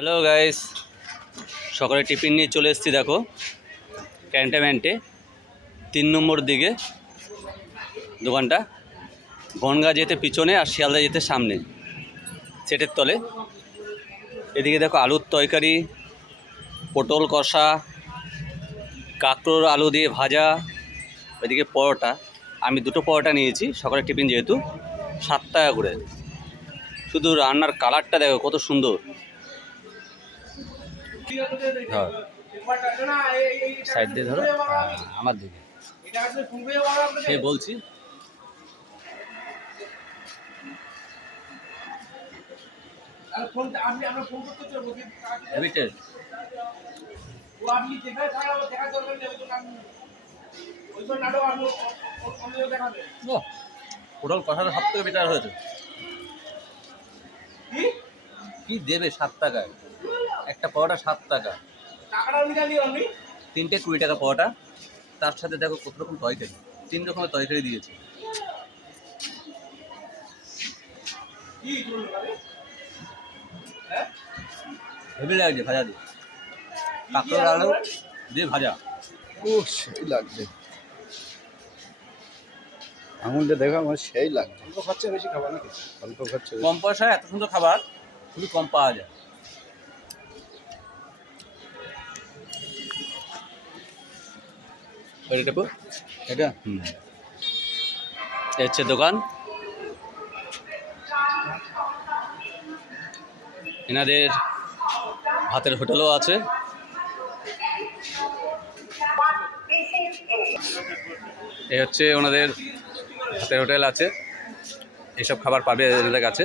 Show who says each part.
Speaker 1: Hello guys সকালে tiffin নিয়ে চলে এসেছি, দেখো। ক্যান্টনমেন্টে তিন নম্বর দিকে দোকানটা। বনগা যেতে পিছনে আর শিয়ালদা যেতে সামনে। সেটের তলে। এদিকে দেখো আলুর তরকারি, পটল কষা, কাঁকড়োর আলু দিয়ে ভাজা এদিকে পরোটা। আমি দুটো পরোটা নিয়েছি, সকালে টিফিন যেহেতু সাত টাকা করে। শুধু রান্নার কালারটা দেখো, কত সুন্দর। ধর। সাইড দিয়ে ধরো। আমার দিকে। সে বলছি। পটল কষাটা সব থেকে বেটার হয়েছে। কি দেবে সাত টাকায়? একটা পরোটা সাত টাকা। তিনটে কুড়ি টাকা পরোটা। তার সাথে দেখো কত রকম তরকারি। তিন রকমের তরকারি দিয়েছে। হেভি লাগছে ভাজা দিয়ে। কাঁকড়োর আলু দিয়ে ভাজা।
Speaker 2: ও সেই লাগছে আঙুলটা দেখো আমার সেই লাগছে অল্প খরচা বেশি খাবার নাকি? অল্প খরচা
Speaker 1: কম পয়সায় এত সুন্দর খাবার খুবই কম পাওয়া যায়। এটা দেখো
Speaker 2: এটা?
Speaker 1: হুম। হচ্ছে দোকান। এনাদের হাতের হোটেলও আছে। এই হচ্ছে ওনাদের হাতের হোটেল আছে। এইসব খাবার পাবে এদের কাছে।